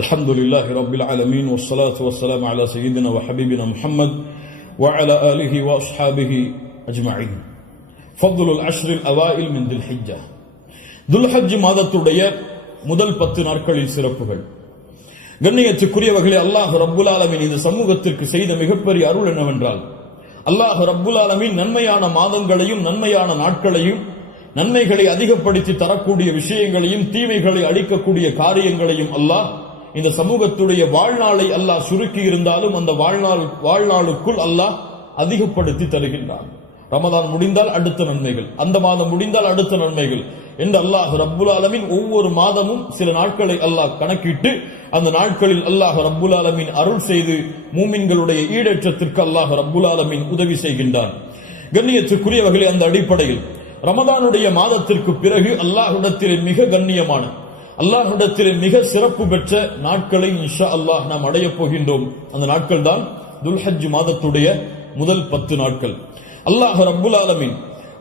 الحمد لله رب العالمين والصلاة والسلام على سيدنا وحبيبنا محمد وعلى آله وأصحابه أجمعين. فضل العشر الأوائل من ذي الحجة. ذو الحج மாதத்துடைய முதல் 10 நாட்களில் சிறப்புகள். கண்ணியத்துக்குரியவர்களே, அல்லாஹ் ரப்புல் ஆலமீன் இந்த சமூகத்திற்கு செய்த மிகப்பெரிய அருள் என்னவென்றால், அல்லாஹ் ரப்புல் ஆலமீன் நன்மையான மாதங்களையும் நன்மையான நாட்களையும் நன்மைகளை அதிகப்படுத்தி தரக்கூடிய விஷயங்களையும் தீமைகளை அழிக்கக்கூடிய காரியங்களையும் அல்லாஹ் இந்த சமூகத்துடைய வாழ்நாளை அல்லாஹ் சுருக்கி இருந்தாலும் அந்த வாழ்நாளுக்குள் அல்லாஹ் அதிகப்படுத்தி தருகின்றான். ரமதான் முடிந்தால் அடுத்த நன்மைகள், அந்த மாதம் முடிந்தால் அடுத்த நன்மைகள் என்று அல்லாஹ் ரப்புல் ஆலமீன் ஒவ்வொரு மாதமும் சில நாட்களை அல்லாஹ் கணக்கிட்டு அந்த நாட்களில் அல்லாஹ் ரப்புல் ஆலமீன் அருள் செய்து மூமின்களுடைய ஈடேற்றத்திற்கு அல்லாஹ் ரப்புல் ஆலமீன் உதவி செய்கின்றான். கண்ணியத்துக்குரியவர்களே, அந்த அடிப்படையில் ரமதானுடைய மாதத்திற்கு பிறகு அல்லாஹ்விடத்திலே மிக கண்ணியமான, அல்லாஹ்விடத்திலே மிக சிறப்பு பெற்ற நாட்களை இன்ஷா அல்லாஹ் நாம் அடையப் போகின்றோம். அந்த நாட்கள் தான் துல்ஹஜ் மாதத்துடைய முதல் 10 நாட்கள். அல்லாஹ் ரப்புல் ஆலமீன்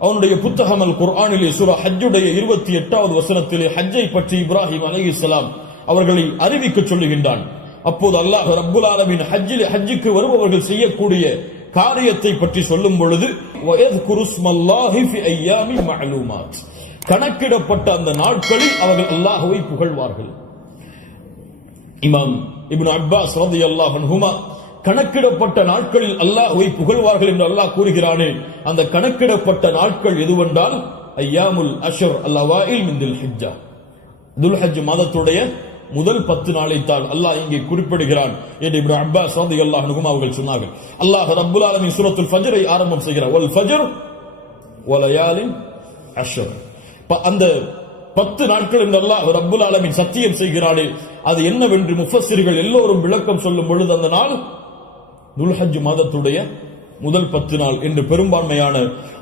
அவனுடைய புத்தகம் அல் குர்ஆனிலே சூரா ஹஜ்ஜுடைய 28வது வசனத்திலே ஹஜ்ஜை பற்றி இப்ராஹிம் அலைஹிஸ்ஸலாம் அவர்களை அறிவிக்க சொல்லுகின்றான். அப்போது அல்லாஹ் ரப்புல் ஆலமீன் ஹஜ்ஜுக்கு வருபவர்கள் செய்யக்கூடிய காரியத்தை பற்றி சொல்லும் பொழுது கணக்கிடப்பட்ட அந்த நாட்களில் அவர்கள் அல்லாஹ்வை புகழ்வார்கள். இமாம் இப்னு அப்பாஸ் ரலியல்லாஹு அன்ஹுமா கணக்கிடப்பட்ட நாட்களில் அல்லாஹ்வை புகழ்வார்கள் என்று அல்லாஹ் கூறுகிறானே, அந்த கணக்கிடப்பட்ட நாட்கள் எதுவென்றால் ஐயாமுல் அஷ்ர் அல்-அவாயில் மின் தில் ஹிஜ்ஜா, துல்ஹஜ் மாதத்துடைய முதல் 10 நாளைத்தான் அல்லாஹ் இங்கே குறிப்பிடுகிறான் என்று இப்னு அப்பாஸ் ரலியல்லாஹு அன்ஹுமா அவர்கள் சொன்னார்கள். அல்லாஹ் ரப்புல் ஆலமீன் சூரத்துல் ஃபஜ்ரை ஆரம்பம் செய்கிறார். வல் ஃபஜ்ர் வ லயாலின் அஷ்ர். அந்த 10 நாட்கள் என்று அல்லாஹ் ரப்புல் ஆலமீன் சத்தியம் செய்கிறானே, அது என்னவென்று முஃபஸ்ஸிர்கள் எல்லோரும் விளக்கம் சொல்லும் பொழுது அந்த நாள் துல்ஹஜ் மாதத்துடைய முதல் 10 நாள் என்று பெரும்பான்மையான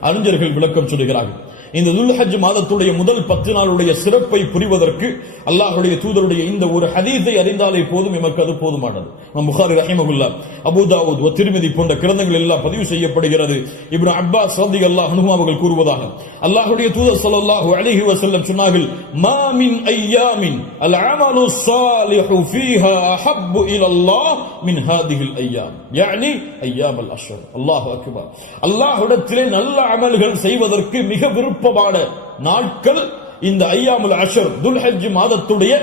அறிஞர்கள் விளக்கம் சொல்கிறார்கள். இந்த துல்ஹஜ் மாதத்துடைய முதல் 10 நாளுடைய சிறப்பை புரிவதற்கு அல்லாஹ்வுடைய தூதருடைய இந்த ஒரு ஹதீஸை அறிந்தாலே போதும், எமக்கு அது போதுமானது. புகாரி ரஹிமஹுல்லாஹ், அபூ தாவூத், திர்மிதி போன்ற கிரந்தங்கள் எல்லாம் பதிவு செய்யப்படுகிறது. இப்னு அப்பாஸ் ரலியல்லாஹு அன்ஹு அவர்கள் கூறுவதாக, அல்லாஹ்வுடைய தூதர் ஸல்லல்லாஹு அலைஹி வஸல்லம் சொன்னார்கள், மா மின் அய்யாமின் அல் அமலு ஸாலிஹு ஃபீஹா அஹப்பு இலல்லாஹ் மின் ஹாதிஹில் அய்யாம், யானி அய்யாம் அல் அஷ்ர். அல்லாஹு அக்பர். அல்லாஹ்விடத்திலே நல்ல அமல்கள் செய்வதற்கு மிக விருப்பமான நாட்கள் இந்த ஐயாமுல் அஷ்ர், துல்ஹஜ் மாதத்துடைய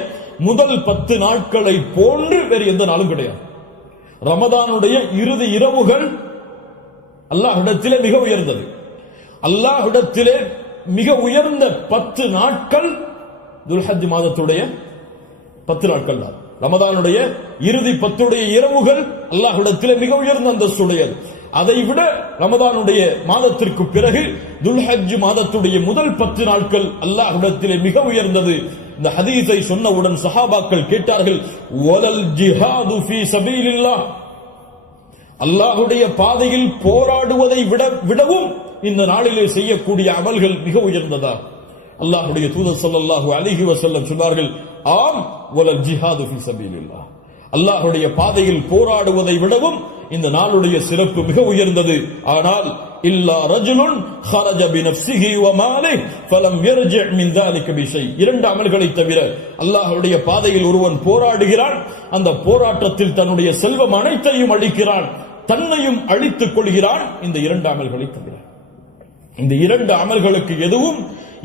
முதல் 10 நாட்களை போன்று வேறு எந்த நாளும் கிடையாது. ரமதானுடைய இறுதி இரவுகள் அல்லாஹ்விடத்திலே மிக உயர்ந்தது. அல்லாஹ்விடத்திலே மிக உயர்ந்த 10 நாட்கள் துல்ஹஜ் மாதத்துடைய 10 நாட்கள் தான். ரமதானுடைய இறுதி 10 இரவுகள் அல்லாஹ்விடத்திலே மிக உயர்ந்த அந்தஸ்துடையது. அதைவிட ரமதானுடைய மாதத்திற்கு பிறகு துல்ஹஜ் மாதத்துடைய முதல் 10 நாட்கள் அல்லாஹ்விடத்திலே மிக உயர்ந்தது. இந்த ஹதீஸை சொன்னவுடன் சஹாபாக்கள் கேட்டார்கள், வலல் ஜிஹாது ஃபீ சபீலில்லாஹ், அல்லாஹ்வுடைய பாதையில் போராடுவதை விடவும் இந்த நாளிலே செய்யக்கூடிய அமல்கள் மிக உயர்ந்ததா? அல்லாஹ்வுடைய தூதர் ஸல்லல்லாஹு அலைஹி வஸல்லம் சொன்னார்கள், ஆம், வலல் ஜிஹாது ஃபீ சபீலில்லாஹ், அல்லாஹ்வுடைய பாதையில் போராடுவதை விடவும் இந்த நாளுடைய சிறப்பு மிக உயர்ந்தது. ஆனால் இல்லா ரஜுலுன் ஹரஜ பினஃப்ஸிஹி வ மாலிஹி ஃபலம் யர்ஜி மின் ذلك பிஷை, 2 அமல்களை தவிர அல்லாஹ்வுடைய பாதையில் ஒருவன் போராடுகிறான், அந்த போராட்டத்தில் தன்னுடைய செல்வம் அனைத்தையும் அளிக்கிறான், தன்னையும் அழித்துக் கொள்கிறான், இந்த 2 அமல்களை தவிர. இந்த 2 அமல்களுக்கு எதுவும்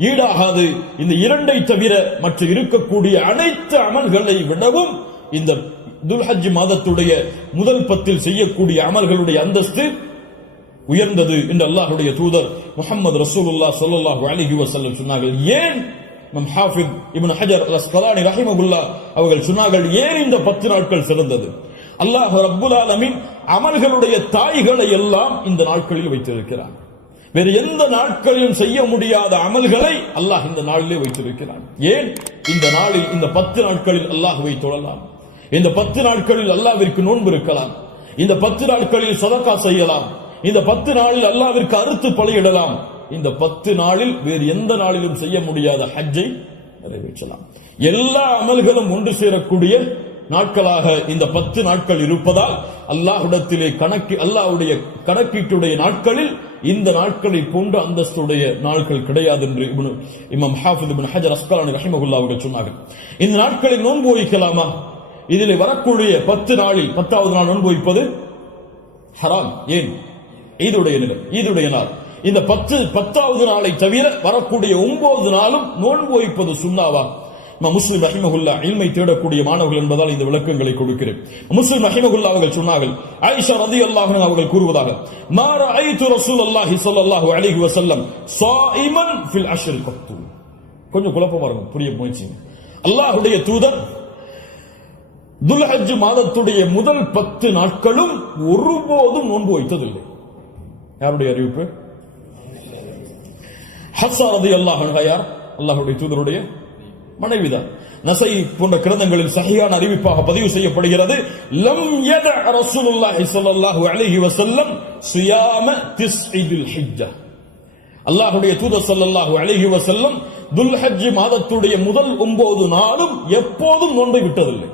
ஈடாகாது. இந்த 2ஐ தவிர மற்ற இருக்கக்கூடிய அனைத்து அமல்களை விடவும் இந்த துல்ஹஜ் மாதத்துடைய முதல் 10 செய்யக்கூடிய அமல்களுடைய அந்தஸ்து உயர்ந்தது என்று அல்லாஹ்வுடைய தூதர் முஹம்மது ரசூலுல்லாஹ் ஸல்லல்லாஹு அலைஹி வஸல்லம் சொன்னார்கள். ஏன் இமாம் ஹாஃபிஸ் இப்னு ஹஜர் அல் அஸ்கலானி ரஹிமஹுல்லாஹ் அவர்கள் சொன்னார்கள், ஏன் இந்த 10 நாட்கள் சிறந்தது? அல்லாஹ் ரப்புல் ஆலமீன் அமல்களுடைய தாய்களை எல்லாம் இந்த நாட்களில் வைத்திருக்கிறார். வேறு எந்த நாட்களிலும் செய்ய முடியாத அமல்களை அல்லாஹ் இந்த நாளிலே வைத்திருக்கிறான். ஏன்? இந்த நாளில், இந்த 10 நாட்களில் அல்லாஹ்வை தொழலாம், இந்த 10 நாட்களில் அல்லாஹ்விற்கு நோன்பு இருக்கலாம், இந்த 10 நாட்களில் சதகா செய்யலாம், இந்த 10 நாளில் அல்லாஹ்விற்கு அறுத்து பலியிடலாம், இந்த 10 நாளில் வேறு எந்த நாளிலும் செய்ய முடியாத ஹஜ்ஜை நிறைவேற்றலாம். எல்லா அமல்களும் ஒன்று சேரக்கூடிய நாட்களாக இந்த 10 நாட்கள் இருப்பதால் அல்லாஹ்விடத்திலே அல்லாஹ்வுடைய கணக்கீட்டுடைய நாட்களில் இந்த நாட்களை போன்ற அந்தஸ்துடைய நாட்கள் கிடையாது என்று இமாம் ஹாஃபிஸ் இப்னு ஹஜர் அஸ்கலானி ரஹிமஹுல்லாஹ் அவர்கள் சொன்னார்கள். இந்த நாட்களில் நோன்பு வைக்கலாமா? இதில் வரக்கூடிய 10 நாளில் 10வது நாள் நோன்பு வைப்பது ஹராம். ஏன்? ஈதுடைய நாள். இந்த 10வது நாளை தவிர வரக்கூடிய 9 நாளும் நோன்பு வைப்பது சுன்னாவா? முஸ்லிம் ரஹிமஹுல்லாஹ் இல்மை தேடக்கூடிய மாணவர்கள் என்பதால் இந்த விளக்கங்களை கொடுக்கிறேன். முஸ்லிம் ரஹிமஹுல்லாஹ் அவர்கள் சொன்னார்கள், ஆயிஷா ரலியல்லாஹு அன்ஹா அவர்கள் கூறுவதாக, மா ரஅய்து ரசூலுல்லாஹி ஸல்லல்லாஹு அலைஹி வஸல்லம் ஸாயிமன் ஃபில் அஷ்ரில் கத்து. கொஞ்சம் குழப்பமா இருக்கும், புரிய முயற்சி. அல்லாஹ்வுடைய தூதர் துல்ஹஜ் மாதத்துடைய முதல் 10 நாட்களும் ஒருபோதும் நோன்பு வைத்ததில்லை. யாருடைய அறிவிப்பு? ஹஃப்ஸா ரலியல்லாஹு அன்ஹா யார்? அல்லாஹ்வுடைய தூதருடைய மனைவிதான். நஸை போன்ற கிரந்தங்களில் சஹீஹான அறிவிப்பாக பதிவு செய்யப்படுகிறது, லம் யத ரசூலுல்லாஹி ஸல்லல்லாஹு அலைஹி வஸல்லம் ஸியாம திஸ்இல் ஹிஜ்ஜா. அல்லாஹ்வுடைய தூதர் ஸல்லல்லாஹு அலைஹி வஸல்லம் துல்ஹஜ் மாதத்துடைய முதல் 9 நாளும் எப்போதும் நோன்பை விட்டதில்லை.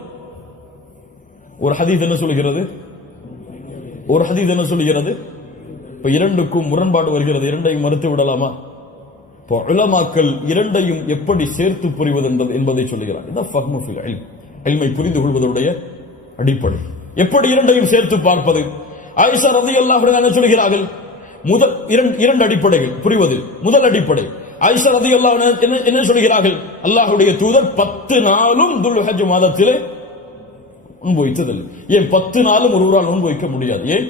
ஒரு ஹதீஸ் என்ன சொல்கிறது? இப்ப இரண்டுக்கும் முரண்பாடு வருகிறது. இரண்டையும் மறுத்து விடலாமா? உலமாக்கள் இரண்டையும் எப்படி சேர்த்து புரிவது என்பதை சொல்லுகிறார். இதான் ஃபஹ்மு ஃபில் இல்ம், இல்மை புரிந்து கொள்வதுடைய அடிப்படை. எப்படி இரண்டையும் சேர்த்து பார்ப்பது? ஆயிஷா ரலியல்லாஹு அன்ஹா சொல்கிறார்கள், முதல் இரண்டு அடிப்படைகள் புரிவதில். முதல் அடிப்படை, ஆயிஷா ரலியல்லாஹு அன்ஹா என்ன சொல்கிறார்கள்? அல்லாஹ்வுடைய தூதர் 10 நாளும் துல்ஹஜ் மாதத்திலே நோன்பு வைத்ததில்லை. ஏன் 10 நாளும் ஒருவரால் நோன்பு வைக்க முடியாது? ஏன்?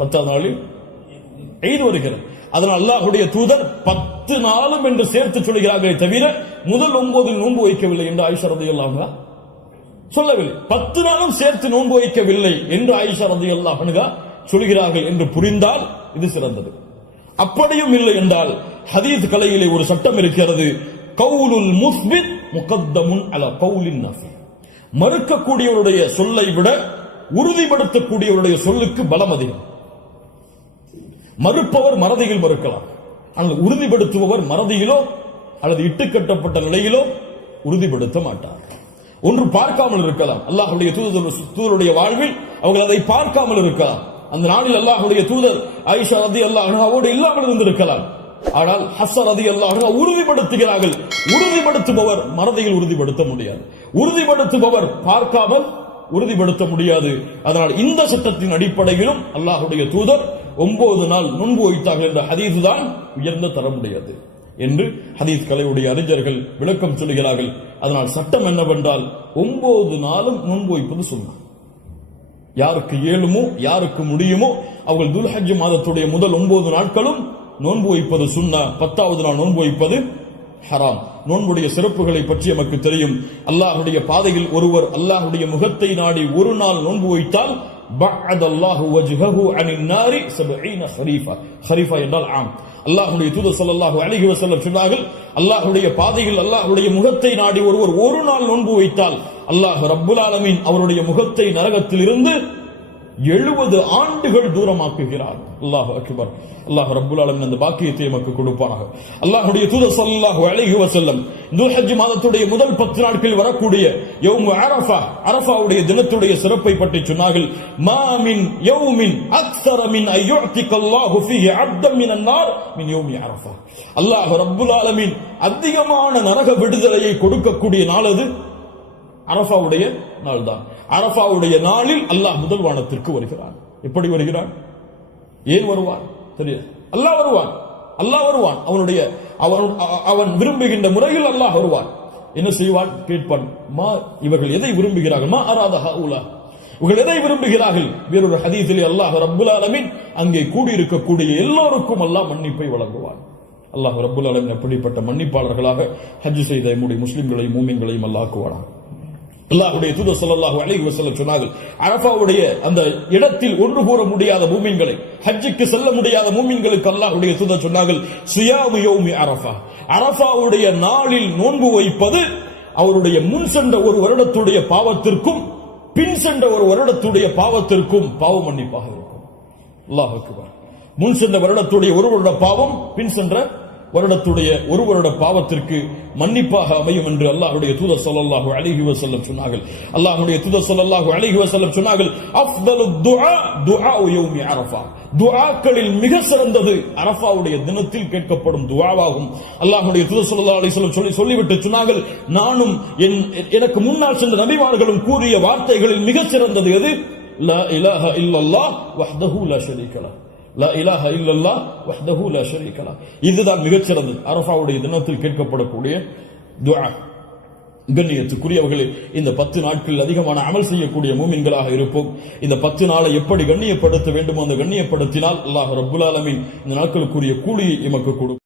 10வது நாளில் ஈத் வருகிறது. அதனால் அல்லாஹ்வுடைய தூதர் 10 நாளும் என்று சேர்த்து சொல்கிறார்களே தவிர முதல் 9 நோன்பு வைக்கவில்லை என்று ஆயிஷா ரலியல்லாஹு அன்ஹா சொல்லவில்லை. 10 நாளும் சேர்த்து நோன்பு வைக்கவில்லை என்று ஆயிஷா ரலியல்லாஹு அன்ஹா சொல்கிறார்கள் என்று புரிந்தால் இது சிறந்தது. அப்படியும் இல்லை என்றால் ஹதீஸ் கலையிலே ஒரு சட்டம் இருக்கிறது, கவுலுல் முஸ்பித் முகத்தமுன் அலா கவுலின் நஃபி. மறுக்கக்கூடியவருடைய சொல்லை விட உறுதிப்படுத்தக்கூடியவருடைய சொல்லுக்கு பலம் அதிகம். மறுப்பவர் மறதியில் மறுக்கலாம், ஆனால் உறுதிப்படுத்துபவர் மறதியிலோ அல்லது இட்டுக்கட்டப்பட்ட நிலையிலோ உறுதிப்படுத்த மாட்டார். ஒன்று பார்க்காமல் இருக்கலாம், அல்லாஹ்வுடைய தூதருடைய வாழ்வில் அவர்கள் அதை பார்க்காமல் இருக்கலாம். அந்த நாளில் அல்லாஹ்வுடைய தூதர் ஆயிஷா ரலியல்லாஹு அன்ஹாவோடு இல்லாமல் இருந்திருக்கலாம். ஆனால் ஹஃப்ஸா ரலியல்லாஹு அன்ஹா உறுதிப்படுத்துகிறார்கள். உறுதிப்படுத்துபவர் மறதியில் உறுதிப்படுத்த முடியாது, உறுதிப்படுத்துபவர் பார்க்காமல் உறுதிப்படுத்த முடியாது. அதனால் இந்த சட்டத்தின் அடிப்படையிலும் அல்லாஹ்வுடைய தூதர் 9 நாள் நோன்பு வைத்தார்கள் என்ற ஹதீஸ் தான் உயர்ந்த தரமுடையது என்று ஹதீஸ் கலையுடைய அறிஞர்கள் விளக்கம் சொல்கிறார்கள். அதனால் சட்டம் என்னவென்றால் 9 நாளும் நோன்பு வைப்பது சுன்னா. யாருக்கு இயலுமோ யாருக்கு முடியுமோ அவர்கள் துல்ஹஜ் மாதத்துடைய முதல் 9 நாட்களும் நோன்பு வைப்பது சுன்னா. 10வது நாள் நோன்பு வைப்பது ஹராம். நோன்புடைய சிறப்புகளை பற்றி நமக்கு தெரியும். அல்லாஹ்வுடைய பாதையில் ஒருவர் அல்லாஹ்வுடைய முகத்தை நாடி ஒரு நாள் நோன்பு வைத்தால் பஅதல்லாஹு வஜ்ஹஹு அனின் நாரி 70 ஹரீஃபா. ஹரீஃபா என்றால் ஆம். அல்லாஹ்வுடைய தூதர் ஸல்லல்லாஹு அலைஹி வஸல்லம் சொன்னார்கள், அல்லாஹ்வுடைய பாதையில் அல்லாஹ்வுடைய முகத்தை நாடி ஒருவர் ஒரு நாள் நோன்பு வைத்தால் அல்லாஹ் ரப்புல் ஆலமீன் அவருடைய முகத்தை நரகத்தில் இருந்து 70 ஆண்டுகள் தூரமாக்குகிறார். அல்லாஹ் அக்பர். அல்லாஹ் ரப்புல் ஆலமீன் அந்த பாக்கியத்தை நமக்கு கொடுப்பானாக. அல்லாஹ்வுடைய தூதர் ஸல்லல்லாஹு அலைஹி வஸல்லம் துல்ஹஜ் மாதத்துடைய முதல் 10 நாட்களில் வரக்கூடிய யௌமு அரஃபா, அரஃபாவுடைய தினத்துடைய சிறப்பை பற்றி சொன்னார்கள். மா மின் யௌமின் அக்ஸர மின் அய்யுஅதிகல்லாஹு ஃபீஹி அப்தன் மினன் நார் மின் யௌமி அரஃபா. அல்லாஹ் ரப்புல் ஆலமீன் அதிகமான நரக விடுதலையை கொடுக்கக்கூடிய நாள் அது அரஃபாவுடைய நாள் தான். அரஃபாவுடைய நாளில் அல்லாஹ் முதல் வானத்திற்கு வருகிறான். எப்படி வருகிறான்? ஏன் வருவான் தெரியாது. அல்லாஹ் வருவான். அவன் விரும்புகின்ற முறையில் அல்லாஹ் வருவான். என்ன செய்வான்? கேட்பான், மா இவர்கள் எதை விரும்புகிறார்கள்? மா அராத ஹவுலா, இவர்கள் எதை விரும்புகிறார்கள்? வேறொரு ஹதீஸிலே அல்லாஹ் ரப்புல் ஆலமீன் அங்கே கூடியிருக்கக்கூடிய எல்லோருக்கும் அல்லாஹ் மன்னிப்பை வழங்குவான். அல்லாஹ் ரப்புல் ஆலமீன் அப்படிப்பட்ட மன்னிப்பாளர்களாக ஹஜ் செய்த நம்முடைய முஸ்லிம்களையும் மூமின்களையும் அல்லாஹ் ஆக்குவானாக. அல்லாஹ்வுடைய தூதர் ஸல்லல்லாஹு அலைஹி வஸல்லம் சொன்னார்கள், அரஃபாவுடைய அந்த இடத்தில் ஒன்று கூற முடியாத மூமின்களை, ஹஜ்ஜுக்கு செல்ல முடியாத மூமின்களுக்கு அல்லாஹ்வுடைய தூதர் சொன்னார்கள், ஸியாமு யௌமி அரஃபா. அரஃபாவுடைய நாளில் நோன்பு வைப்பது அவருடைய முன் சென்ற ஒரு வருடத்துடைய பாவத்திற்கும் பின் சென்ற ஒரு வருடத்துடைய பாவத்திற்கும் பாவ மன்னிப்பாக இருக்கும். அல்லாஹ் அக்பர். முன் சென்ற வருடத்துடைய ஒரு வருட பாவம், பின் சென்ற வருடத்துடைய ஒரு வருட பாவத்திற்கு மன்னிப்பாக அமையும் என்று அல்லாஹ்வுடைய தூதர் ஸல்லல்லாஹு அலைஹி வஸல்லம் சொன்னார்கள். அல்லாஹ்வுடைய தூதர் ஸல்லல்லாஹு அலைஹி வஸல்லம் சொன்னார்கள், அஃதலுத் துஆ துஆஉ யௌமி அரஃபா. துஆக்களில் மிக சிறந்தது அரஃபாவுடைய தினத்தில் கேட்கப்படும் துஆவாகும். அல்லாஹ்வுடைய தூதர் ஸல்லல்லாஹு அலைஹி வஸல்லம் சொல்லிவிட்டு சொன்னார்கள், நானும் எனக்கு முன்னால் சென்ற நபிமார்களும் கூறிய வார்த்தைகளில் மிக சிறந்தது எது? லா இலாஹ இல்லல்லாஹ் வஹ்தஹு லா ஷரீக லஹ். லா இலாஹ இல்லல்லாஹ் வஹ்தஹு லா ஷரீக லஹ். இதுதான் மிகச்சிறந்தது அரஃபாவுடைய தினத்தில் கேட்கப்படக்கூடிய துஆ. கண்ணியத்துக்குரியவர்களே, இந்த 10 நாட்கள் அதிகமான அமல் செய்யக்கூடிய மூமின்களாக இருப்போம். இந்த 10 நாளை எப்படி கண்ணியப்படுத்த வேண்டுமோ அந்த கண்ணியப்படுத்தினால் அல்லாஹ் ரப்புல் ஆலமீன் இந்த நாட்களுக்குரிய கூலியை எமக்கு கொடுக்கும்.